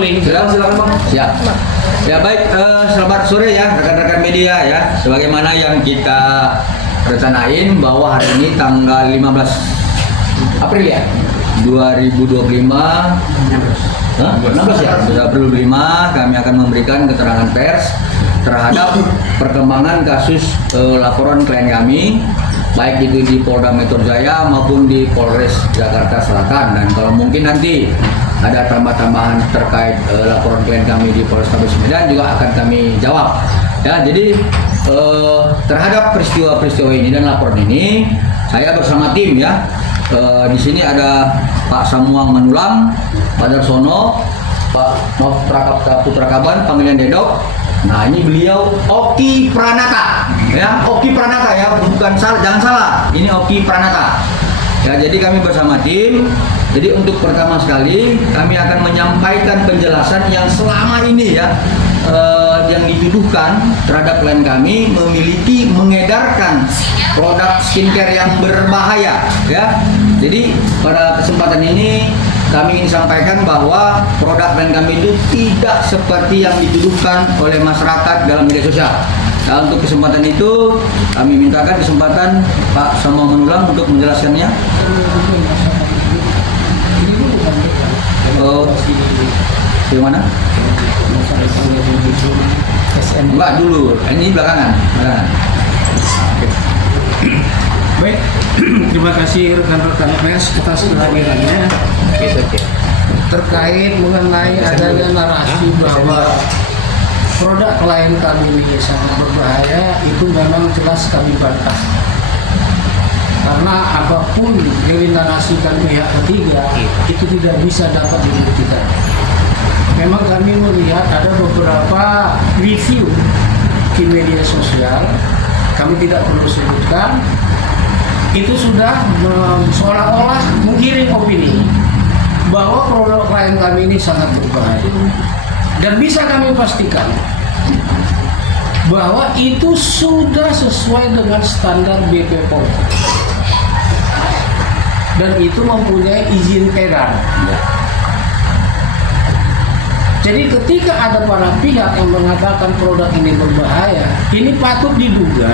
calling. Silakan Bang. Siap. Ya baik, selamat sore ya rekan-rekan media ya. Sebagaimana yang kita rencanain bahwa hari ini tanggal 15 April ya 2025 16 ya, 2025 kami akan memberikan keterangan pers terhadap perkembangan kasus laporan klien kami, baik itu di Polda Metro Jaya maupun di Polres Jakarta Selatan. Dan kalau mungkin nanti ada tambahan terkait laporan klien kami di Polrestabes Medan juga akan kami jawab. Ya, jadi terhadap peristiwa-peristiwa ini dan laporan ini, saya bersama tim ya. Di sini ada Pak Samuang Manulang, Pak Darsono, Pak Nov Putra Kaban, panggilan Dedok. Nah, ini beliau Oki Pranata, ya Oki Pranata ya, bukan salah, jangan salah. Ini Oki Pranata. Ya, jadi kami bersama tim. Jadi untuk pertama sekali kami akan menyampaikan penjelasan yang selama ini ya yang dituduhkan terhadap klien kami memiliki mengedarkan produk skincare yang berbahaya ya. Jadi pada kesempatan ini kami ingin sampaikan bahwa produk klien kami itu tidak seperti yang dituduhkan oleh masyarakat dalam media sosial. Nah, untuk kesempatan itu kami mintakan kesempatan Pak Samuang Manulang untuk menjelaskannya. Di mana? Enggak dulu, ini belakangan. Baik, terima kasih rekan-rekan pers atas kehadirannya terkait mengenai adanya narasi bahwa produk klien kami ini sangat berbahaya. Itu memang jelas kami bantah, karena apapun yang dinarasikan pihak ketiga itu tidak bisa dapat dibuktikan. Memang kami melihat ada beberapa review di media sosial, kami tidak perlu sebutkan, itu sudah seolah-olah menggiring opini bahwa produk klien kami ini sangat berbahaya. Dan bisa kami pastikan bahwa itu sudah sesuai dengan standar BPOM dan itu mempunyai izin edar. Jadi ketika ada para pihak yang mengatakan produk ini berbahaya, ini patut diduga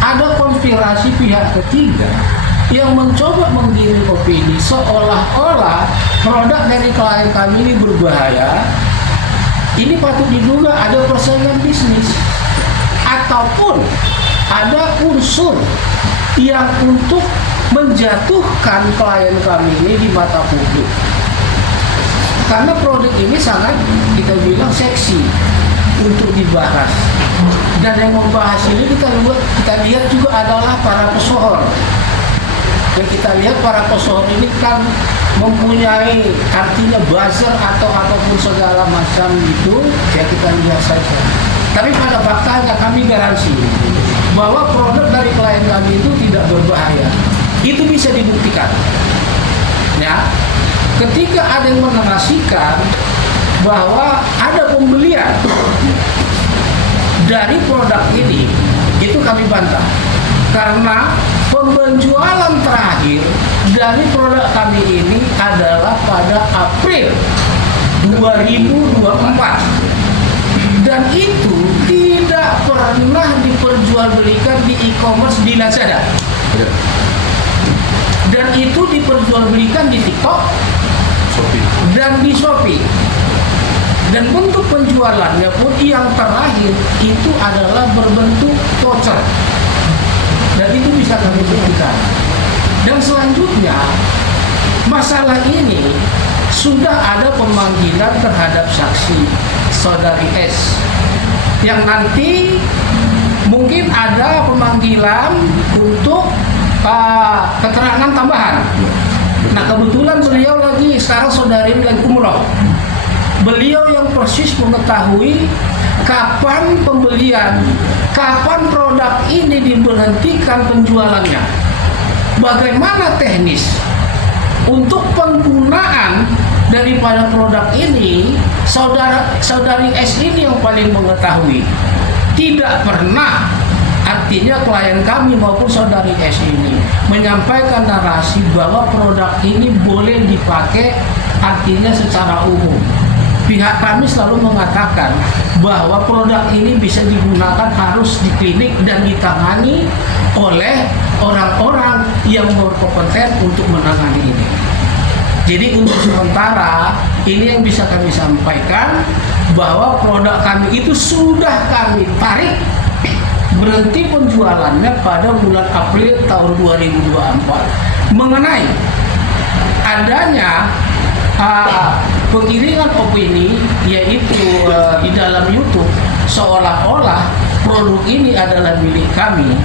ada konspirasi pihak ketiga yang mencoba menggiring opini seolah-olah produk dari klien kami ini berbahaya. Ini patut diduga ada persaingan bisnis ataupun ada unsur yang untuk menjatuhkan klien kami ini di mata publik. Karena produk ini sangat kita bilang seksi untuk dibahas. Dan yang membahas ini kita lihat juga adalah para pesohor. Dan kita lihat para pesohor ini kan mempunyai artinya buzzer atau apapun segala macam itu, ya kita lihat saja. Tapi pada faktanya kami garansi bahwa produk dari klien kami itu tidak berbahaya. Itu bisa dibuktikan. Ya, ketika ada yang menarasikan bahwa ada pembelian dari produk ini, itu kami bantah. Karena penjualan terakhir dari produk kami ini adalah pada April 2024. Dan itu tidak pernah diperjualbelikan di e-commerce di Lazada. Dan itu diperjualbelikan di TikTok dan di Shopee. Dan bentuk penjualannya pun yang terakhir itu adalah berbentuk voucher. Dan itu bisa kami buktikan. Dan selanjutnya masalah ini sudah ada pemanggilan terhadap saksi Saudari S yang nanti mungkin ada pemanggilan untuk keterangan tambahan. Nah, kebetulan beliau lagi sekarang Saudari lagi umroh. Beliau yang persis mengetahui kapan pembelian, kapan produk ini diberhentikan penjualannya, bagaimana teknis untuk penggunaan daripada produk ini. Saudari S ini yang paling mengetahui. Tidak pernah, artinya klien kami maupun Saudari S ini menyampaikan narasi bahwa produk ini boleh dipakai, artinya secara umum. pihak kami selalu mengatakan bahwa produk ini bisa digunakan harus di klinik dan ditangani oleh orang-orang yang berkompeten untuk menangani ini. Jadi untuk sementara ini yang bisa kami sampaikan bahwa produk kami itu sudah kami tarik berhenti penjualannya pada bulan April tahun 2024 mengenai adanya penggiringan opini yaitu di dalam YouTube seolah-olah produk ini adalah milik kami.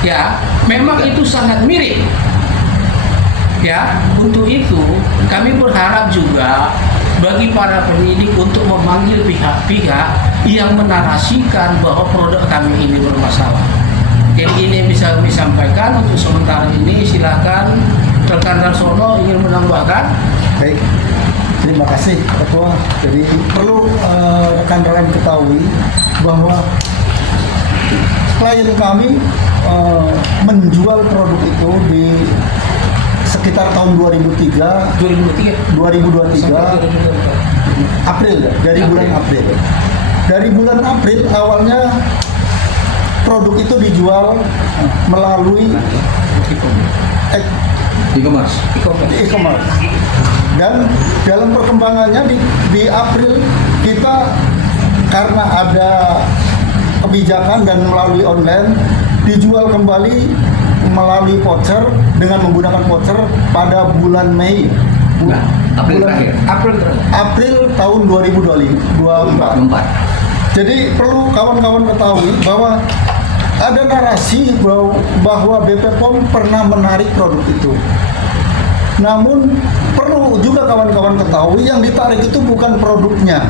Ya, memang itu sangat mirip. Ya, untuk itu kami berharap juga bagi para penyidik untuk memanggil pihak-pihak yang menarasikan bahwa produk kami ini bermasalah. Jadi ini yang bisa kami sampaikan untuk sementara ini. Silakan rekan Darsono ingin menambahkan. Baik, terima kasih Ketua. Jadi perlu rekan-rekan ketahui bahwa klien kami menjual produk itu di sekitar tahun 2023 April ya, dari bulan April. Dari bulan April awalnya produk itu dijual melalui e-commerce. Dan dalam perkembangannya di April kita karena ada kebijakan dan melalui online dijual kembali melalui voucher dengan menggunakan voucher pada bulan Mei. April tahun 2024. Jadi perlu kawan-kawan ketahui bahwa ada narasi bahwa BP POM pernah menarik produk itu. Namun perlu juga kawan-kawan ketahui yang ditarik itu bukan produknya.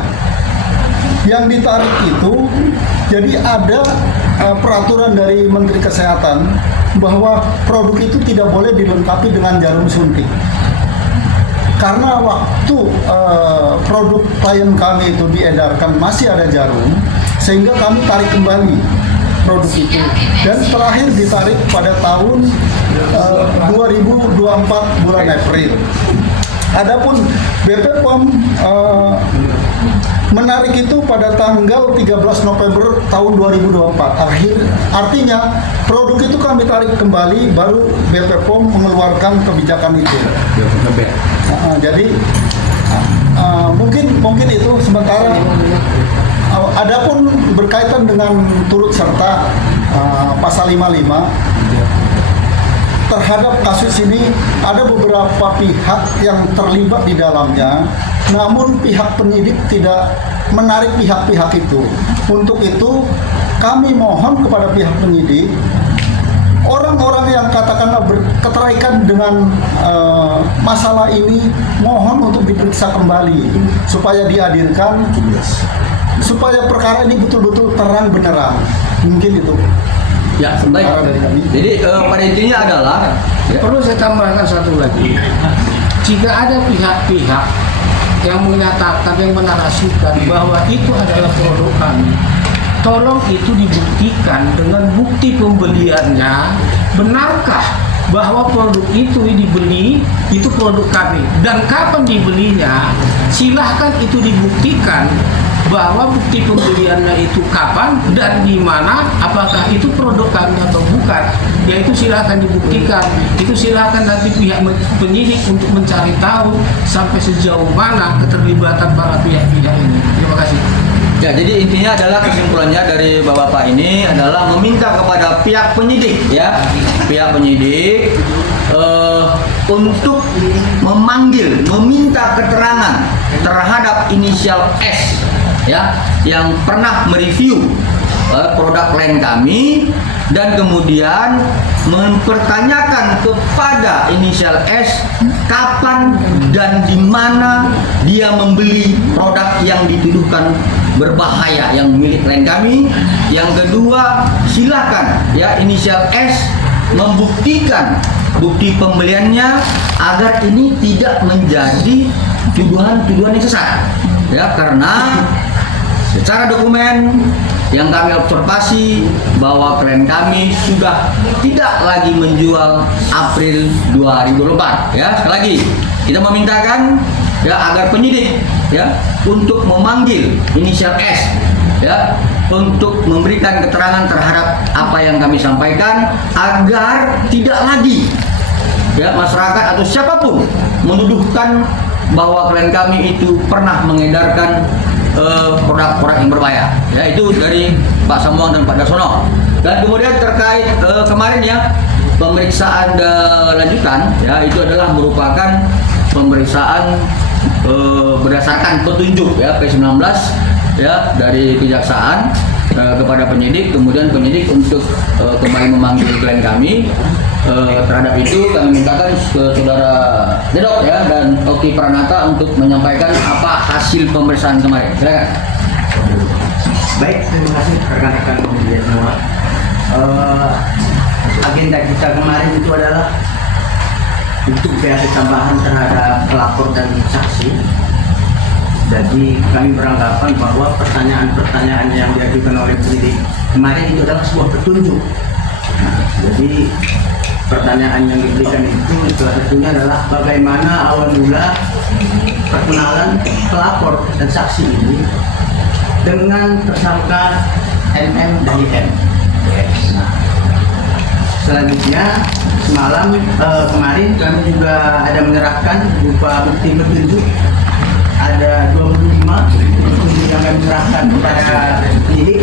Yang ditarik itu jadi ada peraturan dari Menteri Kesehatan bahwa produk itu tidak boleh dilengkapi dengan jarum suntik. Karena waktu produk klien kami itu diedarkan masih ada jarum, sehingga kami tarik kembali produk itu. Dan terakhir ditarik pada tahun 2024 bulan April. Adapun BP POM menarik itu pada tanggal 13 November tahun 2024. Artinya produk itu kami tarik kembali, baru BP POM mengeluarkan kebijakan itu. Jadi mungkin itu sementara. Adapun berkaitan dengan turut serta pasal 55 terhadap kasus ini, ada beberapa pihak yang terlibat di dalamnya, namun pihak penyidik tidak menarik pihak-pihak itu. Untuk itu kami mohon kepada pihak penyidik, orang-orang yang katakanlah berketerkaitan dengan masalah ini, mohon untuk diperiksa kembali supaya dihadirkan, supaya perkara ini betul-betul terang benerang. Mungkin itu. Ya, baik. Jadi pada intinya adalah Perlu saya tambahkan satu lagi. Jika ada pihak-pihak yang menyatakan, yang menarasikan bahwa itu adalah produk kami, tolong itu dibuktikan dengan bukti pembeliannya. Benarkah bahwa produk itu dibeli, itu produk kami, dan kapan dibelinya? Silahkan itu dibuktikan bahwa bukti pembeliannya itu kapan dan di mana, apakah itu produk kami atau bukan, yaitu silahkan dibuktikan. Itu silahkan nanti pihak penyidik untuk mencari tahu sampai sejauh mana keterlibatan para pihak-pihak ini. Terima kasih. ya, jadi intinya adalah kesimpulannya dari Bapak ini adalah meminta kepada pihak penyidik, ya, pihak penyidik untuk meminta keterangan terhadap inisial S, ya, yang pernah mereview produk klien kami, dan kemudian mempertanyakan kepada inisial S kapan dan di mana dia membeli produk yang dituduhkan berbahaya yang milik klien kami. Yang kedua, silakan ya inisial S membuktikan bukti pembeliannya agar ini tidak menjadi tuduhan-tuduhan yang sesat, ya, karena secara dokumen yang kami observasi bahwa klien kami sudah tidak lagi menjual April 2024. Ya, sekali lagi kita memintakan ya agar penyidik ya untuk memanggil inisial S ya untuk memberikan keterangan terhadap apa yang kami sampaikan agar tidak lagi ya masyarakat atau siapapun menuduhkan bahwa klien kami itu pernah mengedarkan produk-produk yang berbahaya. Ya itu dari Pak Samuang dan Pak Darsono. Dan kemudian terkait kemarin ya pemeriksaan lanjutan ya itu adalah merupakan pemeriksaan berdasarkan petunjuk ya P19 ya dari kejaksaan kepada penyidik, kemudian penyidik untuk kembali memanggil klien kami. Terhadap itu kami mintakan ke saudara Dedok ya dan Oki Pranata untuk menyampaikan apa hasil pemeriksaan kemarin. Silakan. Baik, terima kasih rekan-rekan media semua. Agenda kita kemarin itu adalah untuk BAP tambahan terhadap pelapor dan saksi. Jadi kami beranggapan bahwa pertanyaan-pertanyaan yang diajukan oleh penyidik kemarin itu adalah sebuah petunjuk. Jadi pertanyaan yang diberikan itu salah satunya adalah bagaimana awal mula perkenalan pelapor dan saksi ini dengan tersangka MM dan IM. Nah, selanjutnya semalam kemarin kami juga ada menyerahkan berupa bukti petunjuk ada 25 bukti yang kami serahkan kepada penyidik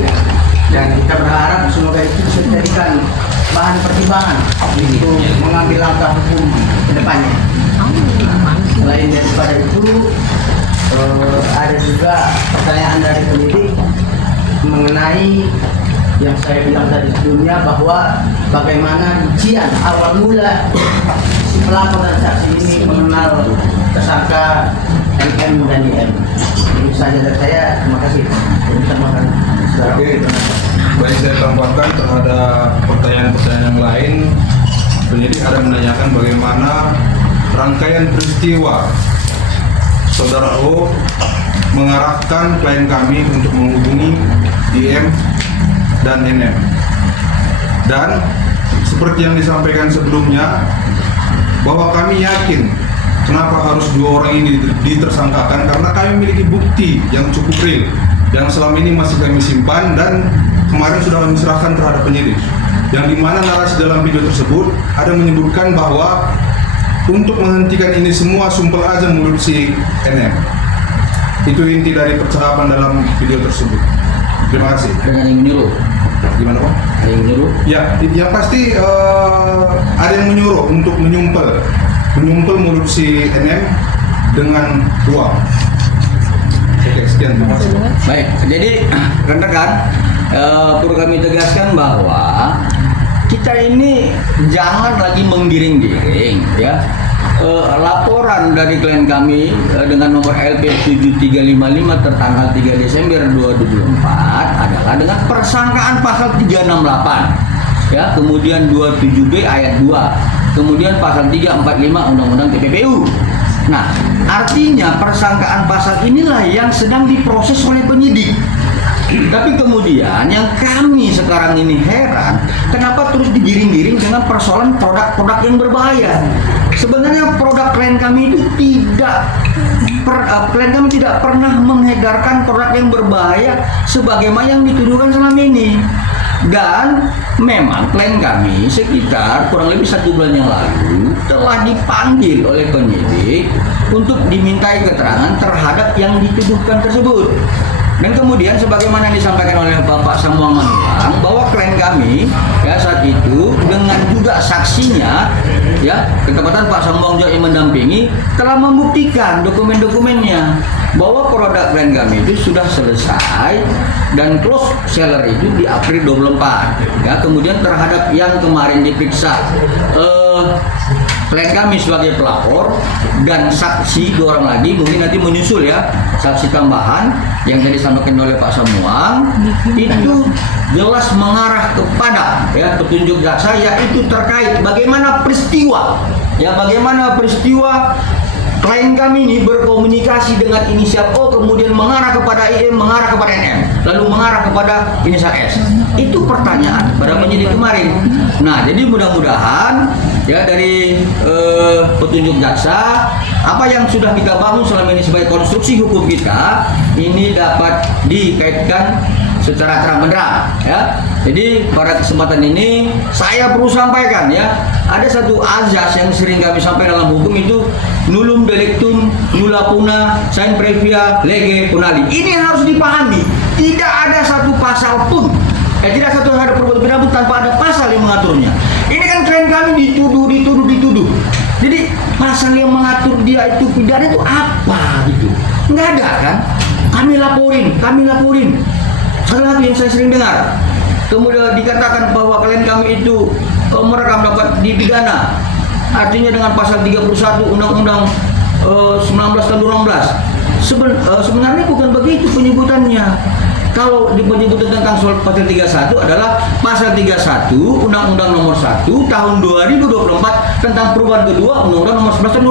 dan kita berharap semoga itu bisa dijadikan bahan pertimbangan untuk mengambil langkah hukum ke depannya. Selain daripada itu ada juga pertanyaan dari penyidik mengenai yang saya bilang tadi sebelumnya bahwa bagaimana rincian awal mula si pelapor dan saksi ini mengenal tersangka MM dan IM. Ini saja dari saya. Terima kasih. Oke, baik saya tambahkan terhadap pertanyaan-pertanyaan yang lain. Penyidik ada menanyakan bagaimana rangkaian peristiwa Saudara O mengarahkan klien kami untuk menghubungi IM dan NM. Dan seperti yang disampaikan sebelumnya bahwa kami yakin kenapa harus dua orang ini ditersangkakan karena kami memiliki bukti yang cukup real yang selama ini masih kami simpan dan kemarin sudah kami serahkan terhadap penyidik, yang dimana narasi dalam video tersebut ada menyebutkan bahwa untuk menghentikan ini semua sumpel aja mulut si NM. Itu inti dari percakapan dalam video tersebut. Terima kasih. Dengan yang menyuruh. Gimana Pak? Ada yang menyuruh? Ya, yang pasti ada yang menyuruh untuk menyumpel mulut si NM dengan uang. Oke, sekian. Terima kasih. Baik, jadi rekan-rekan perlu kami tegaskan bahwa kita ini jangan lagi menggiring-giring ya. Laporan dari klien kami dengan nomor LP 7355 tertanggal 3 Desember 2024 adalah dengan persangkaan pasal 368 ya, kemudian 27B ayat 2, kemudian pasal 345 Undang-Undang TPPU. Nah, artinya persangkaan pasal inilah yang sedang diproses oleh penyidik. Tapi kemudian yang kami sekarang ini heran, kenapa terus digiring-giring dengan persoalan produk-produk yang berbahaya. Sebenarnya produk klien kami itu klien kami tidak pernah mengedarkan produk yang berbahaya sebagaimana yang dituduhkan selama ini. Dan memang klien kami sekitar kurang lebih 1 bulan yang lalu telah dipanggil oleh penyidik untuk dimintai keterangan terhadap yang dituduhkan tersebut. Dan kemudian sebagaimana yang disampaikan oleh Bapak Samuang Manilang bahwa klien kami ya saat itu dengan juga saksinya ya ketepatan Pak Samuang juga yang mendampingi telah membuktikan dokumen-dokumennya bahwa produk klien kami itu sudah selesai dan close seller itu di April 24 ya. Kemudian terhadap yang kemarin diperiksa klien kami sebagai pelapor dan saksi 2 orang lagi mungkin nanti menyusul ya saksi tambahan yang tadi disampaikan oleh Pak Samuang itu jelas mengarah kepada ya petunjuk jaksa yaitu terkait bagaimana peristiwa klien kami ini berkomunikasi dengan inisial O kemudian mengarah kepada IM, mengarah kepada NM, lalu mengarah kepada inisial S. Itu pertanyaan pada penyidik kemarin. Nah, jadi mudah-mudahan ya dari petunjuk jaksa, apa yang sudah kita bangun selama ini sebagai konstruksi hukum kita ini dapat dikaitkan secara terang-benderang ya. Jadi pada kesempatan ini saya perlu sampaikan ya, ada satu azas yang sering kami sampaikan dalam hukum itu nullum delictum nulla puna sine previa lege punali. Ini harus dipahami, tidak ada satu pasal pun tidak satu ada perbuatan pidana pun tanpa ada pasal yang mengaturnya. Ini kan klien kami dituduh. Jadi pasal yang mengatur dia itu pidana itu apa gitu? Nggak ada kan? Kami laporin. Salah satu yang saya sering dengar, kemudian dikatakan bahwa klien kami itu merekam dapat dipidana, artinya dengan pasal 31 Undang-Undang 19 tahun 2012. Sebenarnya bukan begitu penyebutannya. Kalau penyebutan tentang soal pasal 31 adalah pasal 31 Undang-Undang nomor 1 tahun 2024 tentang perubahan kedua Undang-Undang nomor 11 tahun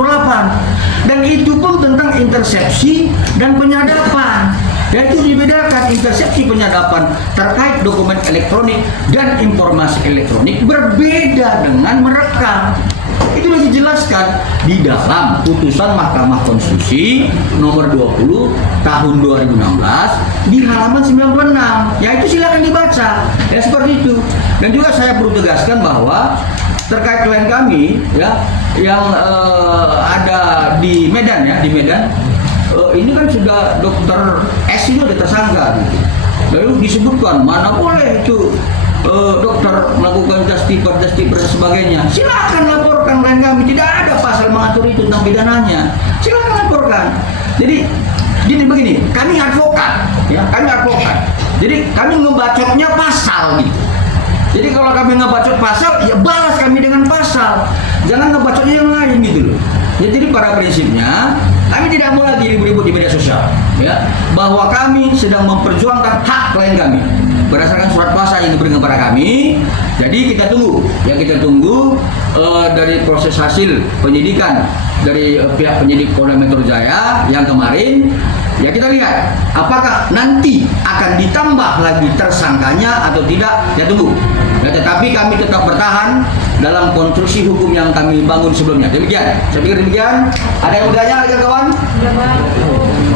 2008. Dan itu pun tentang intersepsi dan penyadapan. Yaitu dibedakan intersepsi penyadapan terkait dokumen elektronik dan informasi elektronik berbeda dengan merekam. Itu sudah dijelaskan di dalam putusan Mahkamah Konstitusi nomor 20 tahun 2016 di halaman 96. Ya itu silakan dibaca. Ya seperti itu. Dan juga saya perlu tegaskan bahwa terkait klien kami ya yang ada di Medan ya, di Medan ini kan sudah dokter S ini sudah tersangka gitu. Lalu disebutkan mana boleh itu dokter melakukan justiper dan sebagainya. Silakan laporkan klien kami, tidak ada pasal mengatur itu tentang pidananya. Silakan laporkan. Jadi gini begini, kami advokat ya, Jadi kami ngebacotnya pasal gitu. Jadi kalau kami ngebacot pasal, ya balas kami dengan pasal. Jangan ngebacotnya yang lain gitu loh. Ya, jadi pada prinsipnya kami tidak mau lagi ribut-ribut di media sosial ya, bahwa kami sedang memperjuangkan hak klien kami berdasarkan surat kuasa yang diberikan kepada kami. Jadi kita tunggu dari proses hasil penyidikan dari pihak penyidik Polda Metro Jaya yang kemarin. Ya kita lihat apakah nanti akan ditambah lagi tersangkanya atau tidak, ya tunggu. Ya, tetapi kami tetap bertahan dalam konstruksi hukum yang kami bangun sebelumnya. Demikian, saya pikir demikian. Ada yang bertanya lagi kawan?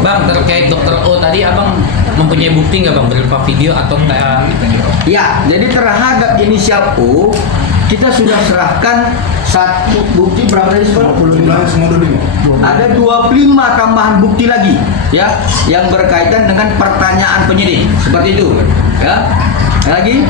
Bang, terkait Dokter O tadi abang mempunyai bukti nggak bang berupa video atau Ya, jadi terhadap inisial O kita sudah serahkan satu bukti berapa tadi? 25. Ada 25 tambahan bukti lagi ya yang berkaitan dengan pertanyaan penyidik seperti itu ya. Lagi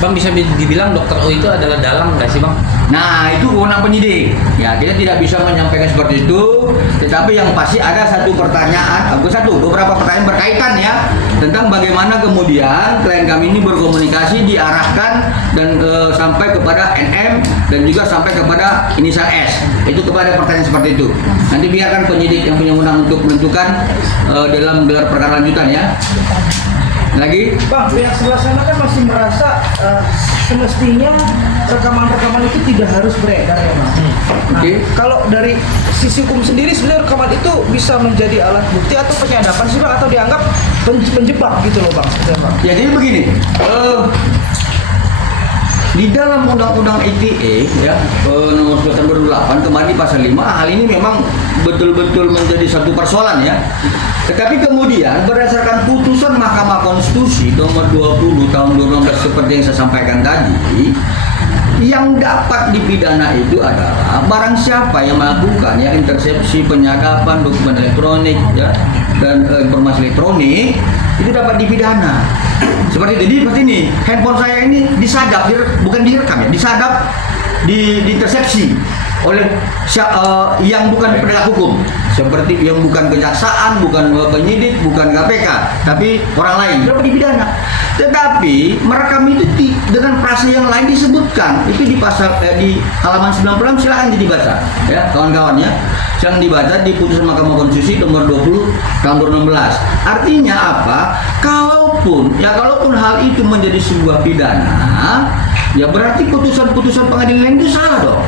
Bang, bisa dibilang Dokter O itu adalah dalang nggak sih bang? Nah itu wewenang penyidik ya, kita tidak bisa menyampaikan seperti itu, tetapi yang pasti ada satu pertanyaan, beberapa pertanyaan berkaitan ya tentang bagaimana kemudian klien kami ini berkomunikasi diarahkan dan sampai kepada NM dan juga sampai kepada inisial S. Itu kepada pertanyaan seperti itu. Nanti biarkan penyidik yang punya wewenang untuk menentukan dalam gelar perkara lanjutan ya. Lagi? Bang, pihak sebelah sana kan masih merasa semestinya rekaman-rekaman itu tidak harus beredar ya Bang. Nah, kalau dari sisi hukum sendiri sebenarnya rekaman itu bisa menjadi alat bukti atau penyadapan sih Bang, atau dianggap menjebak gitu loh Bang? Ya jadi begini, di dalam Undang-Undang ITE ya nomor 9 tahun 2008 kemarin di pasal 5 hal ini memang betul-betul menjadi satu persoalan ya. Tetapi kemudian berdasarkan putusan Mahkamah Konstitusi nomor 20 tahun 2016 seperti yang saya sampaikan tadi, yang dapat dipidana itu adalah barang siapa yang melakukan ya intersepsi penyadapan dokumen elektronik ya dan informasi elektronik itu dapat dipidana. Seperti ini, handphone saya ini disadap, bukan direkam ya, disadap, diintersepsi oleh yang bukan penegak hukum, seperti yang bukan kejaksaan, bukan penyidik, bukan KPK, tapi orang lain dapat dipidana. Tetapi merekam itu dengan frase yang lain disebutkan itu di pasal di halaman 96, silakan dibaca ya kawan-kawan ya. Yang dibaca di putusan Mahkamah Konstitusi nomor 20 tahun 2016. Artinya apa? Kalaupun hal itu menjadi sebuah pidana, ya berarti putusan-putusan pengadilan itu salah dong.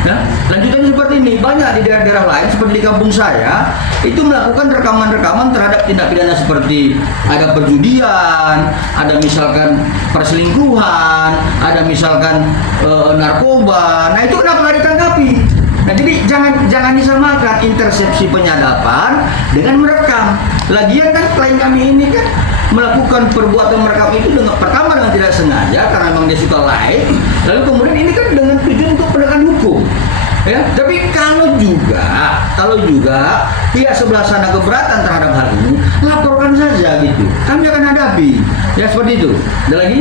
Nah, lanjutannya seperti ini, banyak di daerah-daerah lain seperti di kampung saya itu melakukan rekaman-rekaman terhadap tindak pidana seperti ada perjudian, ada misalkan perselingkuhan, ada misalkan narkoba. Nah itu kenapa nggak ditangkapi? Nah jangan disamakan intersepsi penyadapan dengan merekam. Lagian kan klien kami ini kan melakukan perbuatan merekam itu dengan pertama dengan tidak sengaja karena memang dia suka live, lalu kemudian ini kan dengan tujuan untuk penegakan hukum. Ya, tapi kalau juga pihak sebelah sana keberatan terhadap hal ini, laporkan saja gitu. Kami akan hadapi. Ya seperti itu. Ada lagi?